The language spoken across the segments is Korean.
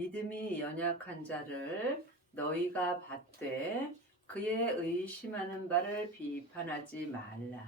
믿음이 연약한 자를 너희가 받되 그의 의심하는 바를 비판하지 말라.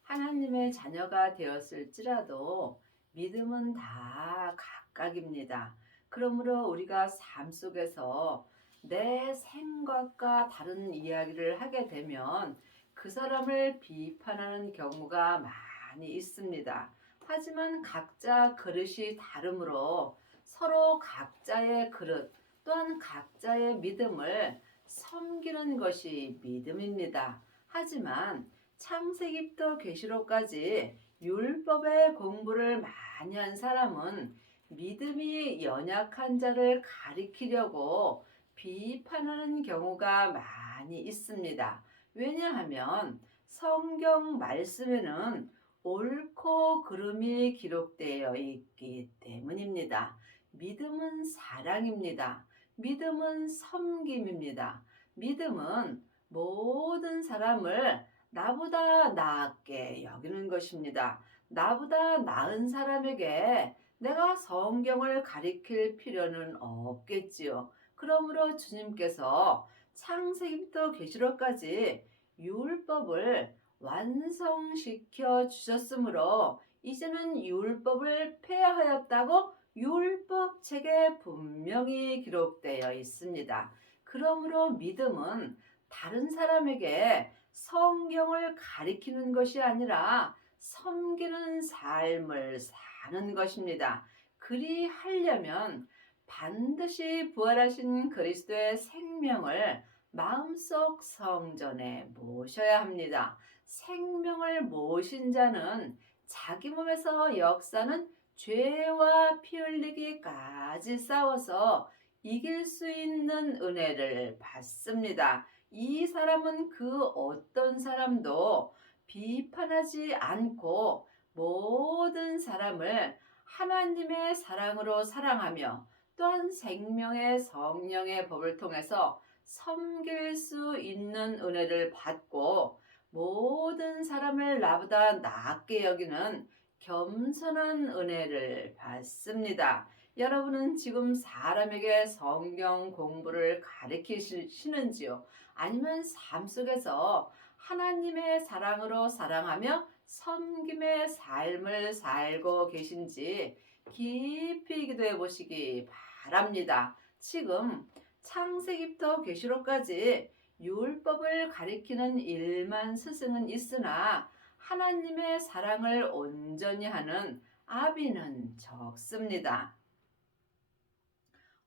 하나님의 자녀가 되었을지라도 믿음은 다 각각입니다. 그러므로 우리가 삶 속에서 내 생각과 다른 이야기를 하게 되면 그 사람을 비판하는 경우가 많이 있습니다. 하지만 각자 그릇이 다르므로 서로 각자의 그릇 또한 각자의 믿음을 섬기는 것이 믿음입니다. 하지만 창세기부터 계시록까지 율법의 공부를 많이 한 사람은 믿음이 연약한 자를 가리키려고 비판하는 경우가 많이 있습니다. 왜냐하면 성경 말씀에는 옳고 그름이 기록되어 있기 때문입니다. 믿음은 사랑입니다. 믿음은 섬김입니다. 믿음은 모든 사람을 나보다 낫게 여기는 것입니다. 나보다 나은 사람에게 내가 성경을 가리킬 필요는 없겠지요. 그러므로 주님께서 창세기부터 계시록까지 율법을 완성시켜 주셨으므로 이제는 율법을 폐하였다고 율법책에 분명히 기록되어 있습니다. 그러므로 믿음은 다른 사람에게 성경을 가리키는 것이 아니라 섬기는 삶을 사는 것입니다. 그리 하려면 반드시 부활하신 그리스도의 생명을 마음속 성전에 모셔야 합니다. 생명을 모신 자는 자기 몸에서 역사는 죄와 피 흘리기까지 싸워서 이길 수 있는 은혜를 받습니다. 이 사람은 그 어떤 사람도 비판하지 않고 모든 사람을 하나님의 사랑으로 사랑하며 또한 생명의 성령의 법을 통해서 섬길 수 있는 은혜를 받고 모든 사람을 나보다 낫게 여기는 겸손한 은혜를 받습니다. 여러분은 지금 사람에게 성경 공부를 가르치시는지요? 아니면 삶 속에서 하나님의 사랑으로 사랑하며 섬김의 삶을 살고 계신지 깊이 기도해 보시기 바랍니다. 지금 창세기부터 계시록까지 율법을 가리키는 일만 스승은 있으나 하나님의 사랑을 온전히 하는 아비는 적습니다.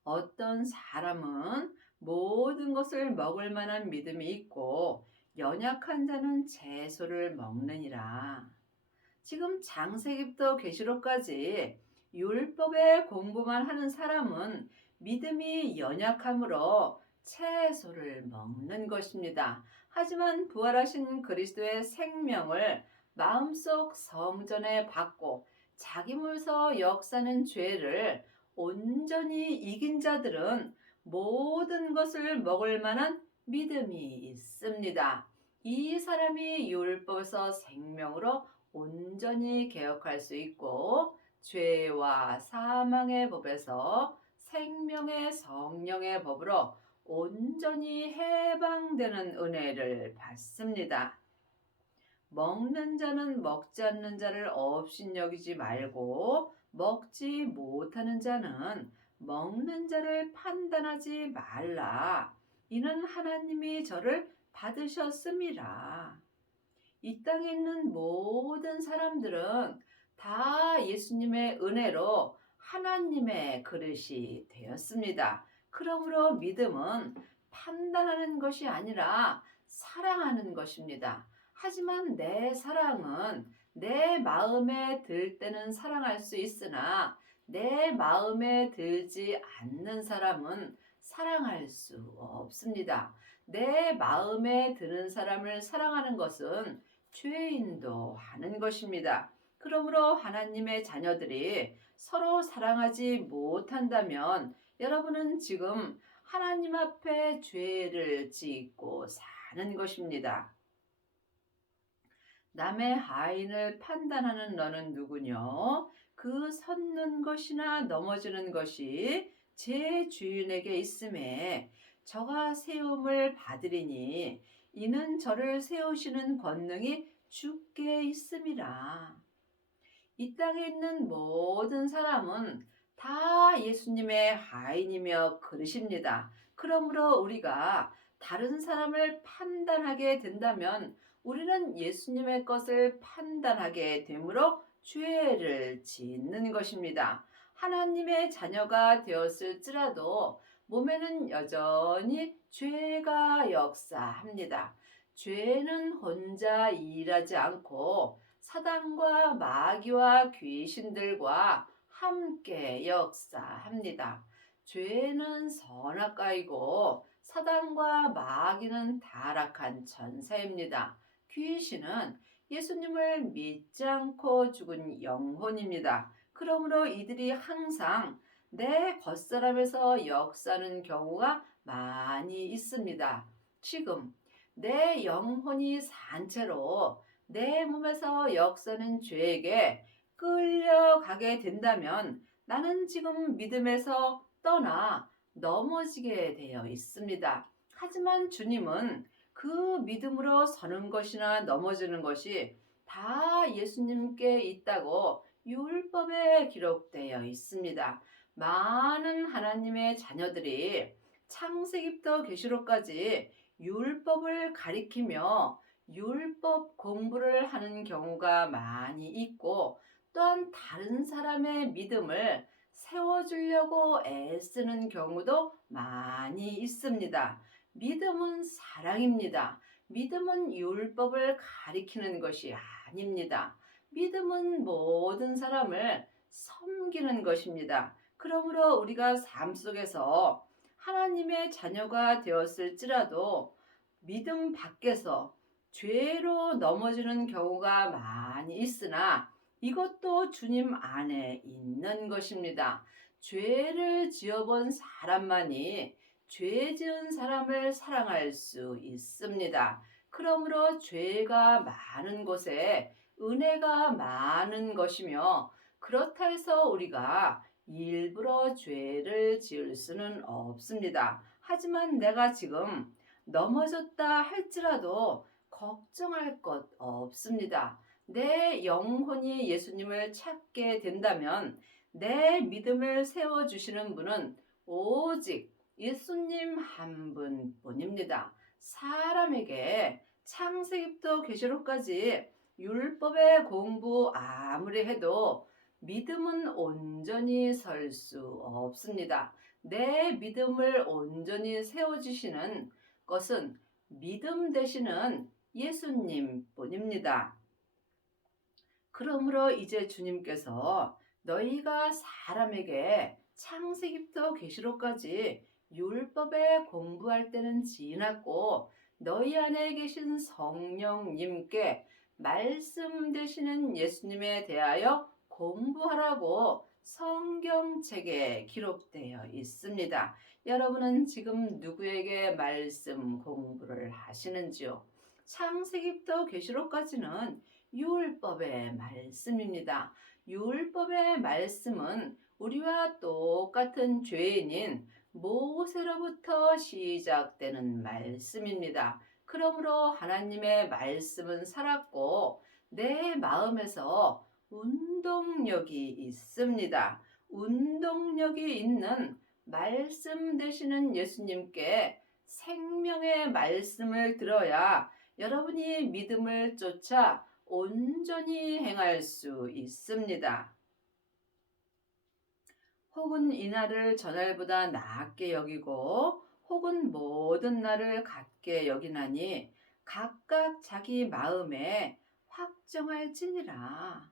어떤 사람은 모든 것을 먹을 만한 믿음이 있고 연약한 자는 채소를 먹느니라. 지금 창세기부터 계시록까지 율법의 공부만 하는 사람은 믿음이 연약하므로 채소를 먹는 것입니다. 하지만 부활하신 그리스도의 생명을 마음속 성전에 받고 자기 몸에서 역사는 죄를 온전히 이긴 자들은 모든 것을 먹을 만한 믿음이 있습니다. 이 사람이 율법에서 생명으로 온전히 개혁할 수 있고 죄와 사망의 법에서 생명의 성령의 법으로 온전히 해방되는 은혜를 받습니다. 먹는 자는 먹지 않는 자를 업신여기지 말고 먹지 못하는 자는 먹는 자를 판단하지 말라. 이는 하나님이 저를 받으셨음이라. 이 땅에 있는 모든 사람들은 다 예수님의 은혜로 하나님의 그릇이 되었습니다. 그러므로 믿음은 판단하는 것이 아니라 사랑하는 것입니다. 하지만 내 사랑은 내 마음에 들 때는 사랑할 수 있으나 내 마음에 들지 않는 사람은 사랑할 수 없습니다. 내 마음에 드는 사람을 사랑하는 것은 죄인도 하는 것입니다. 그러므로 하나님의 자녀들이 서로 사랑하지 못한다면 여러분은 지금 하나님 앞에 죄를 짓고 사는 것입니다. 남의 하인을 판단하는 너는 누구뇨? 그 그 섰는 것이나 넘어지는 것이 제 주인에게 있음에 저가 세움을 받으리니 이는 저를 세우시는 권능이 주께 있음이라. 이 땅에 있는 모든 사람은 다 예수님의 하인이며 그릇입니다. 그러므로 우리가 다른 사람을 판단하게 된다면 우리는 예수님의 것을 판단하게 되므로 죄를 짓는 것입니다. 하나님의 자녀가 되었을지라도 몸에는 여전히 죄가 역사합니다. 죄는 혼자 일하지 않고 사단과 마귀와 귀신들과 함께 역사합니다. 죄는 선악과이고 사단과 마귀는 타락한 천사입니다. 귀신은 예수님을 믿지 않고 죽은 영혼입니다. 그러므로 이들이 항상 내 겉사람에서 역사하는 경우가 많이 있습니다. 지금 내 영혼이 산 채로 내 몸에서 역사는 죄에게 끌려가게 된다면 나는 지금 믿음에서 떠나 넘어지게 되어 있습니다. 하지만 주님은 그 믿음으로 서는 것이나 넘어지는 것이 다 예수님께 있다고 율법에 기록되어 있습니다. 많은 하나님의 자녀들이 창세기부터 계시록까지 율법을 가리키며 율법 공부를 하는 경우가 많이 있고 또한 다른 사람의 믿음을 세워주려고 애쓰는 경우도 많이 있습니다. 믿음은 사랑입니다. 믿음은 율법을 가리키는 것이 아닙니다. 믿음은 모든 사람을 섬기는 것입니다. 그러므로 우리가 삶 속에서 하나님의 자녀가 되었을지라도 믿음 밖에서 죄로 넘어지는 경우가 많이 있으나 이것도 주님 안에 있는 것입니다. 죄를 지어본 사람만이 죄 지은 사람을 사랑할 수 있습니다. 그러므로 죄가 많은 곳에 은혜가 많은 것이며 그렇다 해서 우리가 일부러 죄를 지을 수는 없습니다. 하지만 내가 지금 넘어졌다 할지라도 걱정할 것 없습니다. 내 영혼이 예수님을 찾게 된다면 내 믿음을 세워주시는 분은 오직 예수님 한 분뿐입니다. 사람에게 창세기부터 계시록까지 율법의 공부 아무리 해도 믿음은 온전히 설 수 없습니다. 내 믿음을 온전히 세워주시는 것은 믿음 되시는 예수님뿐입니다. 그러므로 이제 주님께서 너희가 사람에게 창세기부터 계시록까지 율법에 공부할 때는 지났고 너희 안에 계신 성령님께 말씀 되시는 예수님에 대하여 공부하라고 성경책에 기록되어 있습니다. 여러분은 지금 누구에게 말씀 공부를 하시는지요? 창세기부터 계시록까지는 율법의 말씀입니다. 율법의 말씀은 우리와 똑같은 죄인인 모세로부터 시작되는 말씀입니다. 그러므로 하나님의 말씀은 살았고 내 마음에서 운동력이 있습니다. 운동력이 있는 말씀 되시는 예수님께 생명의 말씀을 들어야 여러분이 믿음을 쫓아 온전히 행할 수 있습니다. 혹은 이날을 전날보다 낫게 여기고 혹은 모든 날을 같게 여기나니 각각 자기 마음에 확정할지니라.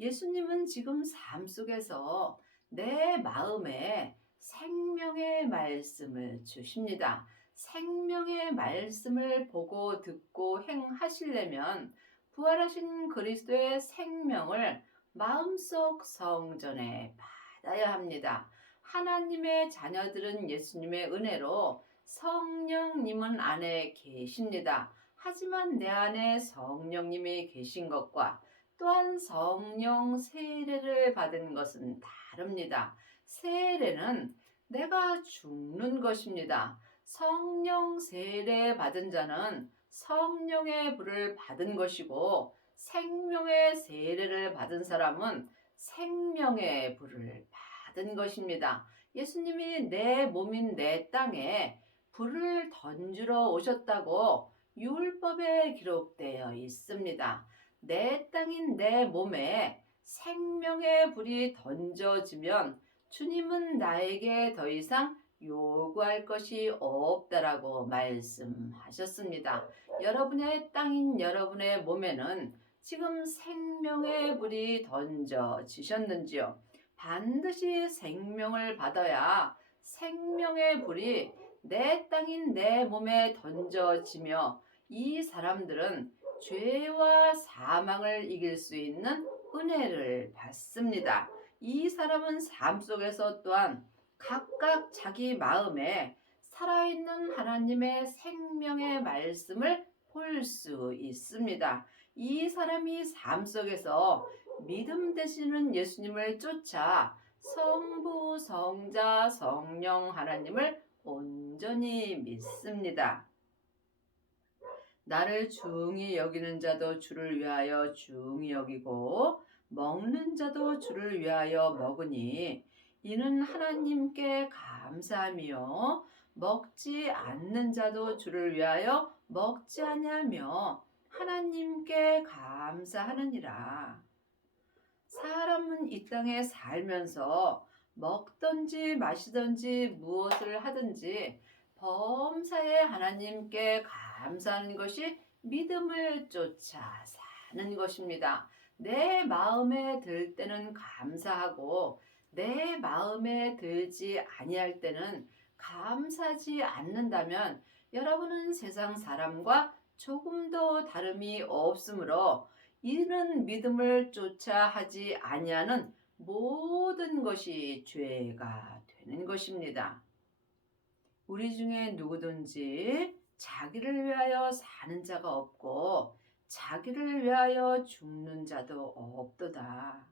예수님은 지금 삶 속에서 내 마음에 생명의 말씀을 주십니다. 생명의 말씀을 보고 듣고 행하시려면 부활하신 그리스도의 생명을 마음속 성전에 받아야 합니다. 하나님의 자녀들은 예수님의 은혜로 성령님은 안에 계십니다. 하지만 내 안에 성령님이 계신 것과 또한 성령 세례를 받은 것은 다릅니다. 세례는 내가 죽는 것입니다. 성령 세례 받은 자는 성령의 불을 받은 것이고, 생명의 세례를 받은 사람은 생명의 불을 받은 것입니다. 예수님이 내 몸인 내 땅에 불을 던지러 오셨다고 율법에 기록되어 있습니다. 내 땅인 내 몸에 생명의 불이 던져지면 주님은 나에게 더 이상 요구할 것이 없다라고 말씀하셨습니다. 여러분의 땅인 여러분의 몸에는 지금 생명의 불이 던져지셨는지요? 반드시 생명을 받아야 생명의 불이 내 땅인 내 몸에 던져지며 이 사람들은 죄와 사망을 이길 수 있는 은혜를 받습니다. 이 사람은 삶 속에서 또한 각각 자기 마음에 살아있는 하나님의 생명의 말씀을 볼 수 있습니다. 이 사람이 삶 속에서 믿음 되시는 예수님을 쫓아 성부, 성자, 성령 하나님을 온전히 믿습니다. 나를 중히 여기는 자도 주를 위하여 중히 여기고 먹는 자도 주를 위하여 먹으니 이는 하나님께 감사하며 먹지 않는 자도 주를 위하여 먹지 아니하며 하나님께 감사하느니라. 사람은 이 땅에 살면서 먹든지 마시든지 무엇을 하든지 범사에 하나님께 감사하는 것이 믿음을 쫓아 사는 것입니다. 내 마음에 들 때는 감사하고 내 마음에 들지 아니할 때는 감사하지 않는다면 여러분은 세상 사람과 조금도 다름이 없으므로 이는 믿음을 쫓아 하지 아니하는 모든 것이 죄가 되는 것입니다. 우리 중에 누구든지 자기를 위하여 사는 자가 없고 자기를 위하여 죽는 자도 없도다.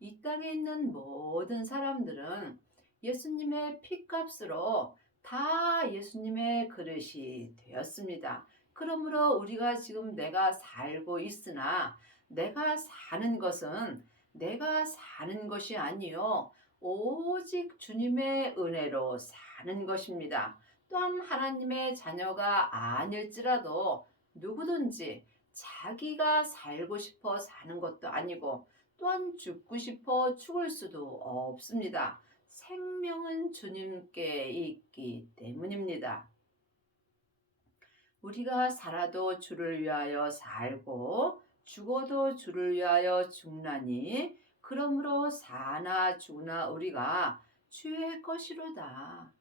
이 땅에 있는 모든 사람들은 예수님의 피값으로 다 예수님의 그릇이 되었습니다. 그러므로 우리가 지금 내가 살고 있으나 내가 사는 것은 내가 사는 것이 아니요 오직 주님의 은혜로 사는 것입니다. 또한 하나님의 자녀가 아닐지라도 누구든지 자기가 살고 싶어 사는 것도 아니고 또한 죽고 싶어 죽을 수도 없습니다. 생명은 주님께 있기 때문입니다. 우리가 살아도 주를 위하여 살고 죽어도 주를 위하여 죽나니 그러므로 사나 죽으나 우리가 주의 것이로다.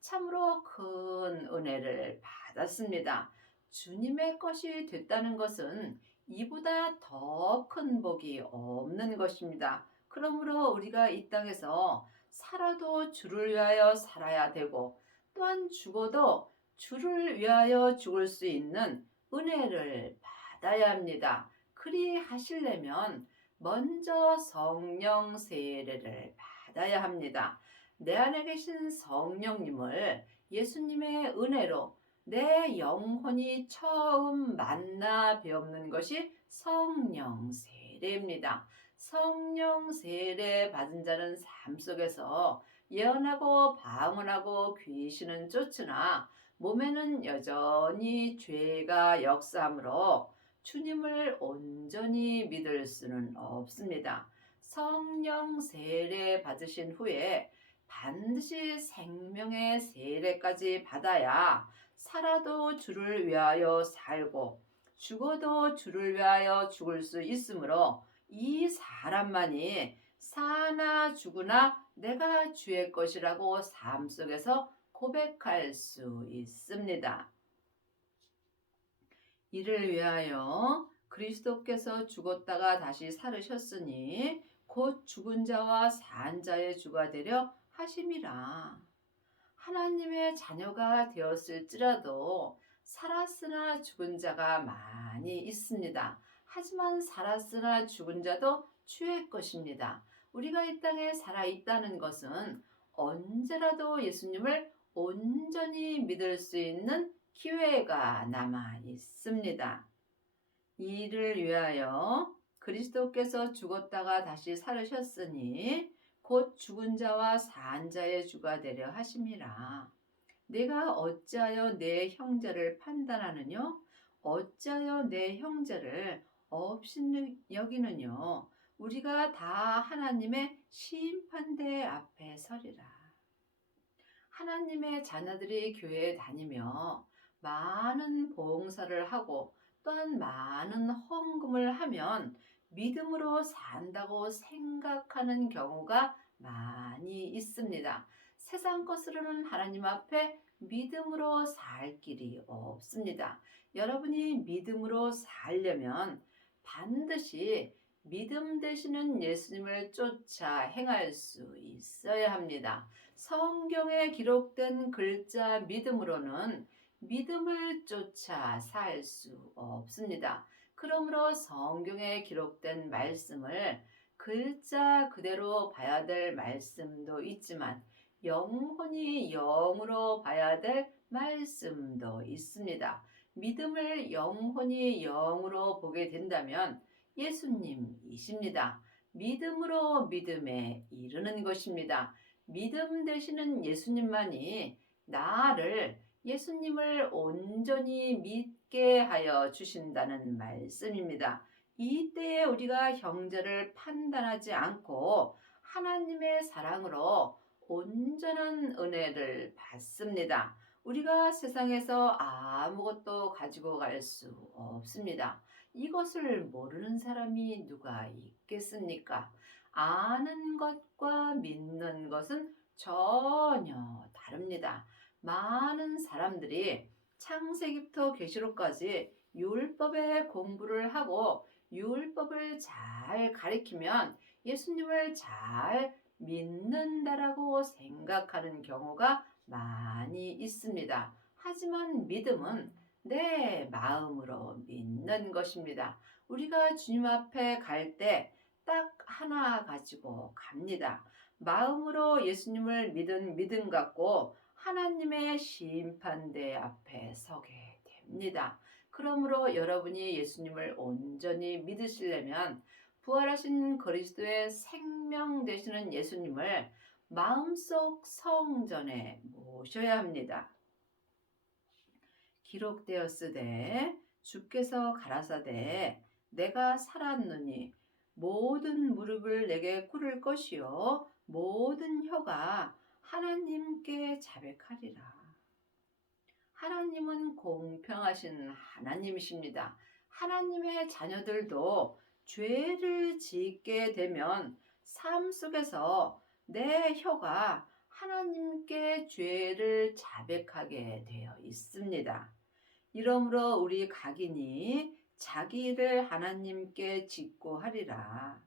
참으로 큰 은혜를 받았습니다. 주님의 것이 됐다는 것은 이보다 더 큰 복이 없는 것입니다. 그러므로 우리가 이 땅에서 살아도 주를 위하여 살아야 되고 또한 죽어도 주를 위하여 죽을 수 있는 은혜를 받아야 합니다. 그리 하시려면 먼저 성령 세례를 받아야 합니다. 내 안에 계신 성령님을 예수님의 은혜로 내 영혼이 처음 만나 배우는 것이 성령 세례입니다. 성령 세례 받은 자는 삶 속에서 예언하고 방언하고 귀신은 쫓으나 몸에는 여전히 죄가 역사하므로 주님을 온전히 믿을 수는 없습니다. 성령 세례 받으신 후에 반드시 생명의 세례까지 받아야 살아도 주를 위하여 살고 죽어도 주를 위하여 죽을 수 있으므로 이 사람만이 사나 죽으나 내가 주의 것이라고 삶 속에서 고백할 수 있습니다. 이를 위하여 그리스도께서 죽었다가 다시 살으셨으니 곧 죽은 자와 산 자의 주가 되려 하심이라. 하나님의 자녀가 되었을지라도 살았으나 죽은 자가 많이 있습니다. 하지만 살았으나 죽은 자도 주의 것입니다. 우리가 이 땅에 살아있다는 것은 언제라도 예수님을 온전히 믿을 수 있는 기회가 남아 있습니다. 이를 위하여 그리스도께서 죽었다가 다시 살으셨으니 곧 죽은 자와 산 자의 주가 되려 하심이라. 내가 어찌하여 내 형제를 판단하느뇨? 어찌하여 내 형제를 없이 여기느뇨? 우리가 다 하나님의 심판대 앞에 서리라. 하나님의 자녀들이 교회에 다니며 많은 봉사를 하고 또한 많은 헌금을 하면 믿음으로 산다고 생각하는 경우가 많이 있습니다. 세상 것으로는 하나님 앞에 믿음으로 살 길이 없습니다. 여러분이 믿음으로 살려면 반드시 믿음 되시는 예수님을 쫓아 행할 수 있어야 합니다. 성경에 기록된 글자 믿음으로는 믿음을 쫓아 살 수 없습니다. 그러므로 성경에 기록된 말씀을 글자 그대로 봐야 될 말씀도 있지만 영혼이 영으로 봐야 될 말씀도 있습니다. 믿음을 영혼이 영으로 보게 된다면 예수님이십니다. 믿음으로 믿음에 이르는 것입니다. 믿음 되시는 예수님만이 나를 예수님을 온전히 믿게 하여 주신다는 말씀입니다. 이때에 우리가 형제를 판단하지 않고 하나님의 사랑으로 온전한 은혜를 받습니다. 우리가 세상에서 아무것도 가지고 갈 수 없습니다. 이것을 모르는 사람이 누가 있겠습니까? 아는 것과 믿는 것은 전혀 다릅니다. 많은 사람들이 창세기부터 계시록까지 율법의 공부를 하고 율법을 잘 가리키면 예수님을 잘 믿는다라고 생각하는 경우가 많이 있습니다. 하지만 믿음은 내 마음으로 믿는 것입니다. 우리가 주님 앞에 갈 때 딱 하나 가지고 갑니다. 마음으로 예수님을 믿은 믿음 갖고 하나님의 심판대 앞에 서게 됩니다. 그러므로 여러분이 예수님을 온전히 믿으시려면 부활하신 그리스도의 생명 되시는 예수님을 마음속 성전에 모셔야 합니다. 기록되었으되 주께서 가라사대 내가 살았노니 모든 무릎을 내게 꿇을 것이요 모든 혀가 하나님께 자백하리라. 하나님은 공평하신 하나님이십니다. 하나님의 자녀들도 죄를 짓게 되면 삶 속에서 내 혀가 하나님께 죄를 자백하게 되어 있습니다. 이러므로 우리 각인이 자기 일을 하나님께 짓고 하리라.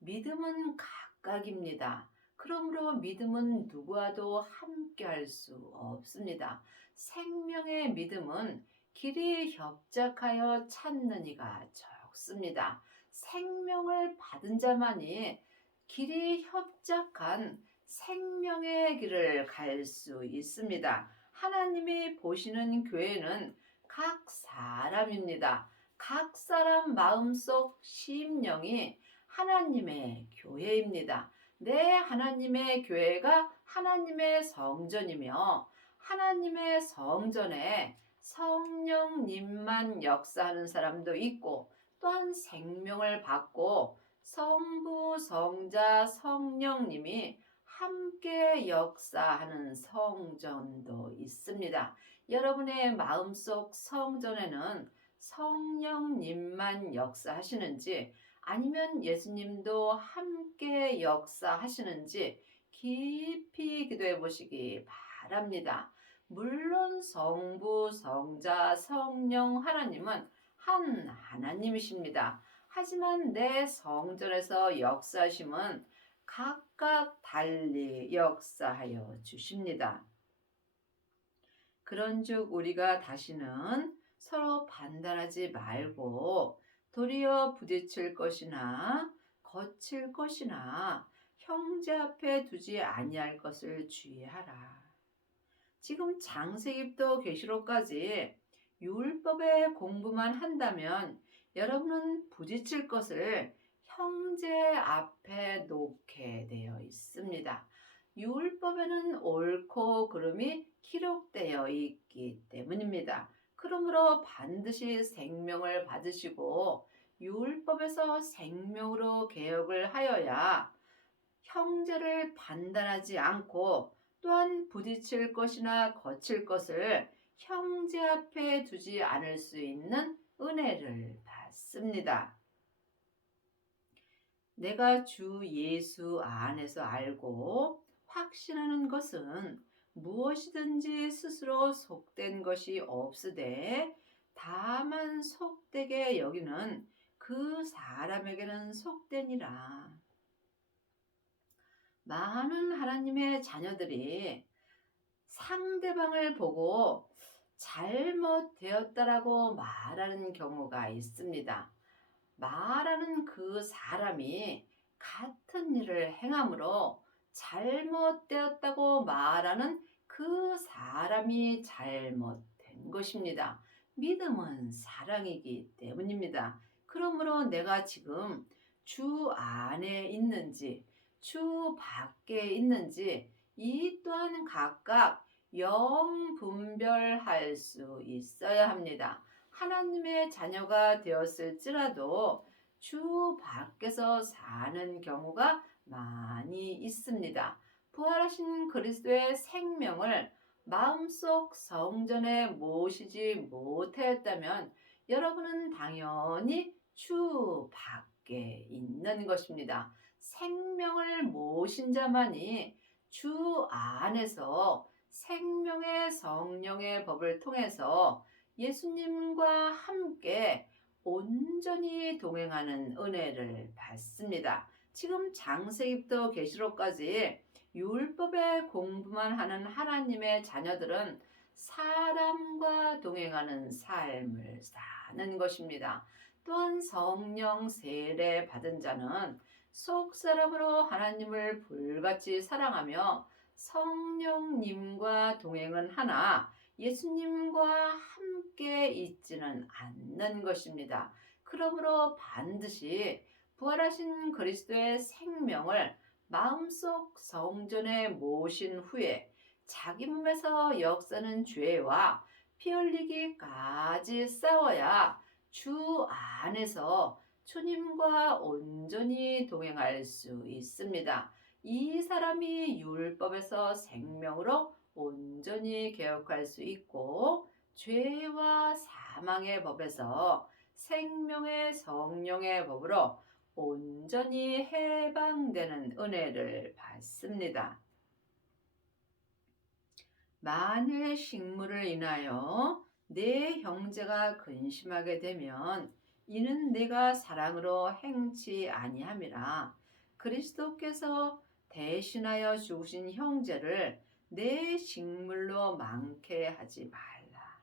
믿음은 각각입니다. 그러므로 믿음은 누구와도 함께 할 수 없습니다. 생명의 믿음은 길이 협착하여 찾는 이가 적습니다. 생명을 받은 자만이 길이 협착한 생명의 길을 갈 수 있습니다. 하나님이 보시는 교회는 각 사람입니다. 각 사람 마음속 심령이 하나님의 교회입니다. 내 하나님의 교회가 하나님의 성전이며 하나님의 성전에 성령님만 역사하는 사람도 있고 또한 생명을 받고 성부, 성자, 성령님이 함께 역사하는 성전도 있습니다. 여러분의 마음속 성전에는 성령님만 역사하시는지 아니면 예수님도 함께 역사하시는지 깊이 기도해 보시기 바랍니다. 물론 성부, 성자, 성령 하나님은 한 하나님이십니다. 하지만 내 성전에서 역사하심은 각각 달리 역사하여 주십니다. 그런즉 우리가 다시는 서로 판단하지 말고 도리어 부딪힐 것이나 거칠 것이나 형제 앞에 두지 아니할 것을 주의하라. 지금 창세기부터 계시록까지 율법의 공부만 한다면 여러분은 부딪힐 것을 형제 앞에 놓게 되어 있습니다. 율법에는 옳고 그름이 기록되어 있기 때문입니다. 그러므로 반드시 생명을 받으시고 율법에서 생명으로 개혁을 하여야 형제를 판단하지 않고 또한 부딪힐 것이나 거칠 것을 형제 앞에 두지 않을 수 있는 은혜를 받습니다. 내가 주 예수 안에서 알고 확신하는 것은 무엇이든지 스스로 속된 것이 없으되 다만 속되게 여기는 그 사람에게는 속되니라. 많은 하나님의 자녀들이 상대방을 보고 잘못되었다라고 말하는 경우가 있습니다. 말하는 그 사람이 같은 일을 행함으로 잘못되었다고 말하는 그 사람이 잘못된 것입니다. 믿음은 사랑이기 때문입니다. 그러므로 내가 지금 주 안에 있는지 주 밖에 있는지 이 또한 각각 영분별할 수 있어야 합니다. 하나님의 자녀가 되었을지라도 주 밖에서 사는 경우가 많이 있습니다. 부활하신 그리스도의 생명을 마음속 성전에 모시지 못하였다면 여러분은 당연히 주 밖에 있는 것입니다. 생명을 모신 자만이 주 안에서 생명의 성령의 법을 통해서 예수님과 함께 온전히 동행하는 은혜를 받습니다. 지금 창세기부터 계시록까지 율법의 공부만 하는 하나님의 자녀들은 사람과 동행하는 삶을 사는 것입니다. 또한 성령 세례 받은 자는 속사람으로 하나님을 불같이 사랑하며 성령님과 동행은 하나 예수님과 함께 있지는 않는 것입니다. 그러므로 반드시 부활하신 그리스도의 생명을 마음속 성전에 모신 후에 자기 몸에서 역사는 죄와 피 흘리기까지 싸워야 주 안에서 주님과 온전히 동행할 수 있습니다. 이 사람이 율법에서 생명으로 온전히 개혁할 수 있고 죄와 사망의 법에서 생명의 성령의 법으로 온전히 해방되는 은혜를 받습니다. 만일 식물을 인하여 내 형제가 근심하게 되면 이는 내가 사랑으로 행치 아니함이라. 그리스도께서 대신하여 죽으신 형제를 내 식물로 많게 하지 말라.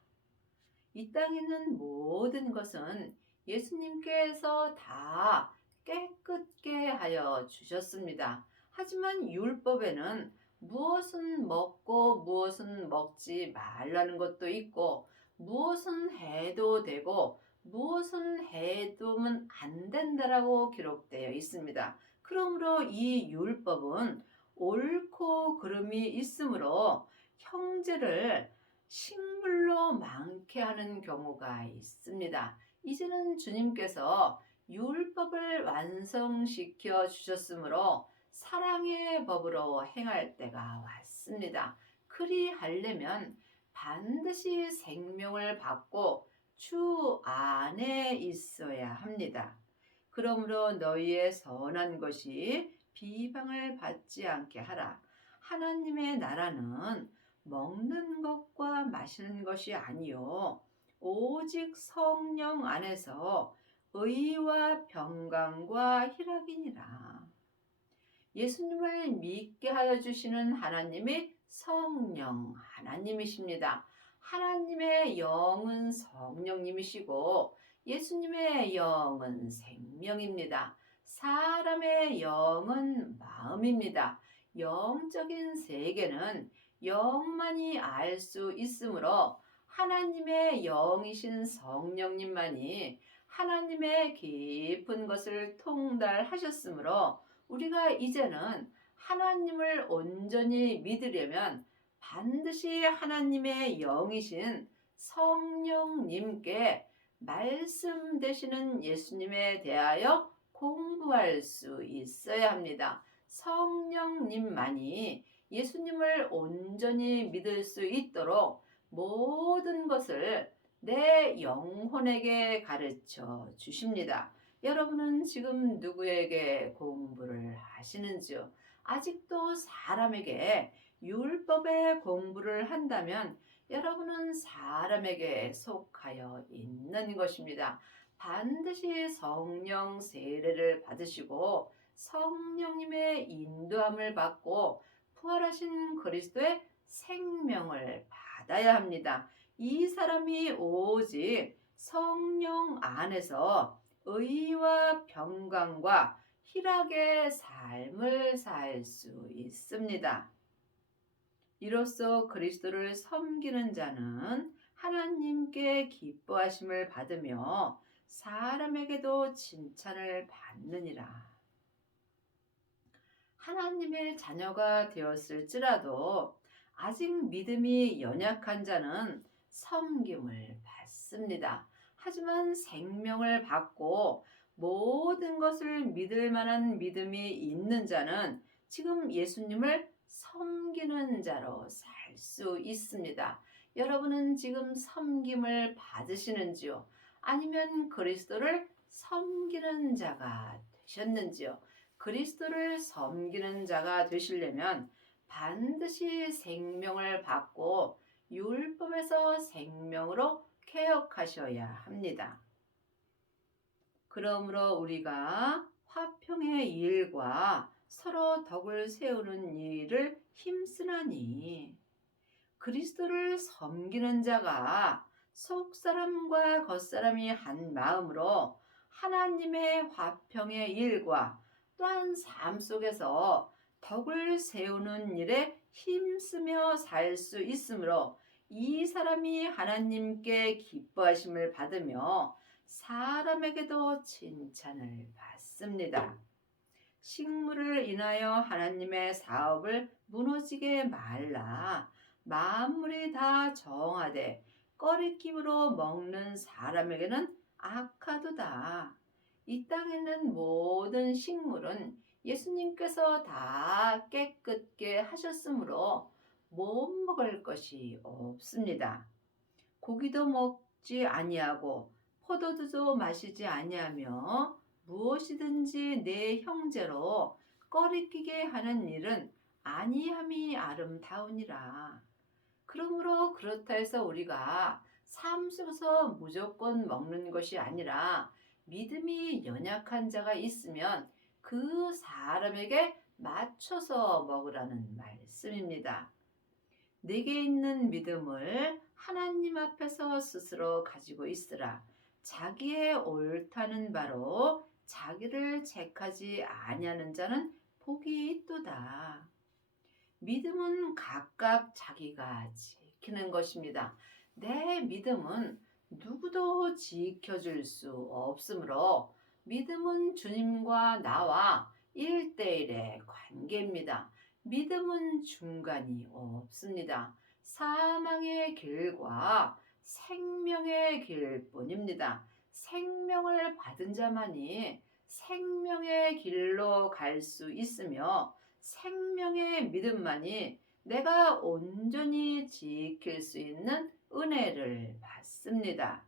이 땅에 있는 모든 것은 예수님께서 다 깨끗게 하여 주셨습니다. 하지만 율법에는 무엇은 먹고 무엇은 먹지 말라는 것도 있고 무엇은 해도 되고 무엇은 해두면 안 된다라고 기록되어 있습니다. 그러므로 이 율법은 옳고 그름이 있으므로 형제를 식물로 많게 하는 경우가 있습니다. 이제는 주님께서 율법을 완성시켜 주셨으므로 사랑의 법으로 행할 때가 왔습니다. 그리하려면 반드시 생명을 받고 주 안에 있어야 합니다. 그러므로 너희의 선한 것이 비방을 받지 않게 하라. 하나님의 나라는 먹는 것과 마시는 것이 아니요 오직 성령 안에서 의와 평강과 희락이니라. 예수님을 믿게 하여 주시는 하나님이 성령 하나님이십니다. 하나님의 영은 성령님이시고 예수님의 영은 생명입니다. 사람의 영은 마음입니다. 영적인 세계는 영만이 알 수 있으므로 하나님의 영이신 성령님만이 하나님의 깊은 것을 통달하셨으므로 우리가 이제는 하나님을 온전히 믿으려면 반드시 하나님의 영이신 성령님께 말씀 되시는 예수님에 대하여 공부할 수 있어야 합니다. 성령님만이 예수님을 온전히 믿을 수 있도록 모든 것을 내 영혼에게 가르쳐 주십니다. 여러분은 지금 누구에게 공부를 하시는지요? 아직도 사람에게 율법의 공부를 한다면 여러분은 사람에게 속하여 있는 것입니다. 반드시 성령 세례를 받으시고 성령님의 인도함을 받고 부활하신 그리스도의 생명을 받아야 합니다. 이 사람이 오직 성령 안에서 의와 평강과 희락의 삶을 살 수 있습니다. 이로써 그리스도를 섬기는 자는 하나님께 기뻐하심을 받으며 사람에게도 칭찬을 받느니라. 하나님의 자녀가 되었을지라도 아직 믿음이 연약한 자는 섬김을 받습니다. 하지만 생명을 받고 모든 것을 믿을 만한 믿음이 있는 자는 지금 예수님을 섬기는 자로 살 수 있습니다. 여러분은 지금 섬김을 받으시는지요? 아니면 그리스도를 섬기는 자가 되셨는지요? 그리스도를 섬기는 자가 되시려면 반드시 생명을 받고 율법에서 생명으로 개혁하셔야 합니다. 그러므로 우리가 화평의 일과 서로 덕을 세우는 일을 힘쓰나니 그리스도를 섬기는 자가 속사람과 겉사람이 한 마음으로 하나님의 화평의 일과 또한 삶 속에서 덕을 세우는 일에 힘쓰며 살 수 있으므로 이 사람이 하나님께 기뻐하심을 받으며 사람에게도 칭찬을 받습니다. 식물을 인하여 하나님의 사업을 무너지게 말라. 만물이 다 정하되 꺼리낌으로 먹는 사람에게는 악하도다. 이 땅에 있는 모든 식물은 예수님께서 다 깨끗게 하셨으므로 못 먹을 것이 없습니다. 고기도 먹지 아니하고 포도주도 마시지 아니하며 무엇이든지 내 형제로 꺼리끼게 하는 일은 아니함이 아름다우니라. 그러므로 그렇다 해서 우리가 삶 속에서 무조건 먹는 것이 아니라 믿음이 연약한 자가 있으면 그 사람에게 맞춰서 먹으라는 말씀입니다. 내게 있는 믿음을 하나님 앞에서 스스로 가지고 있으라. 자기의 옳다는 바로 자기를 책하지 아니하는 자는 복이 있도다. 믿음은 각각 자기가 지키는 것입니다. 내 믿음은 누구도 지켜줄 수 없으므로 믿음은 주님과 나와 1대1의 관계입니다. 믿음은 중간이 없습니다. 사망의 길과 생명의 길뿐입니다. 생명을 받은 자만이 생명의 길로 갈 수 있으며 생명의 믿음만이 내가 온전히 지킬 수 있는 은혜를 받습니다.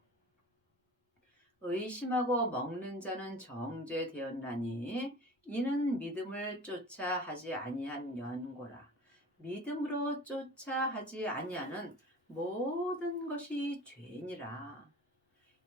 의심하고 먹는 자는 정죄되었나니 이는 믿음을 쫓아 하지 아니한 연고라. 믿음으로 쫓아 하지 아니하는 모든 것이 죄니라.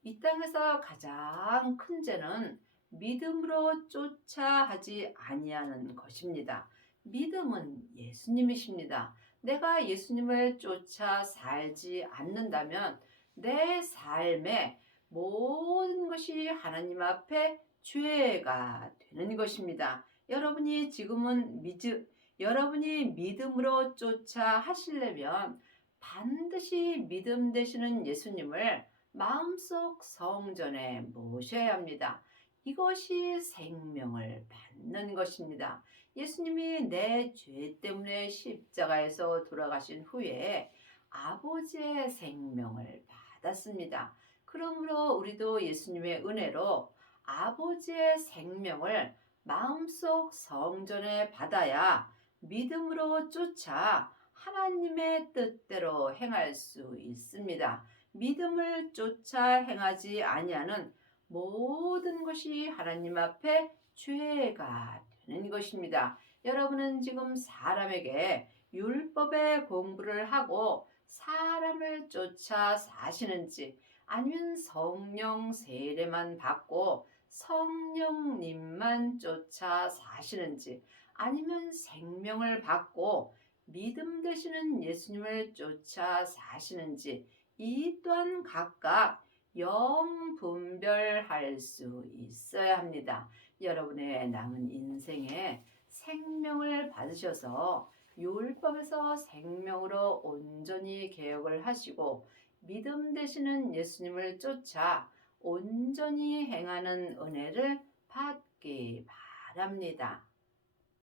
이 땅에서 가장 큰 죄는 믿음으로 쫓아 하지 아니하는 것입니다. 믿음은 예수님이십니다. 내가 예수님을 쫓아 살지 않는다면 내 삶에 모든 것이 하나님 앞에 죄가 되는 것입니다. 여러분이 믿음으로 쫓아 하시려면 반드시 믿음 되시는 예수님을 마음속 성전에 모셔야 합니다. 이것이 생명을 받는 것입니다. 예수님이 내 죄 때문에 십자가에서 돌아가신 후에 아버지의 생명을 받았습니다. 그러므로 우리도 예수님의 은혜로 아버지의 생명을 마음속 성전에 받아야 믿음으로 쫓아 하나님의 뜻대로 행할 수 있습니다. 믿음을 쫓아 행하지 아니하는 모든 것이 하나님 앞에 죄가 되는 것입니다. 여러분은 지금 사람에게 율법의 공부를 하고 사람을 쫓아 사시는지, 아니면 성령 세례만 받고 성령님만 쫓아 사시는지, 아니면 생명을 받고 믿음 되시는 예수님을 쫓아 사시는지, 이 또한 각각 영 분별할 수 있어야 합니다. 여러분의 남은 인생에 생명을 받으셔서 율법에서 생명으로 온전히 개혁을 하시고 믿음 되시는 예수님을 쫓아 온전히 행하는 은혜를 받기 바랍니다.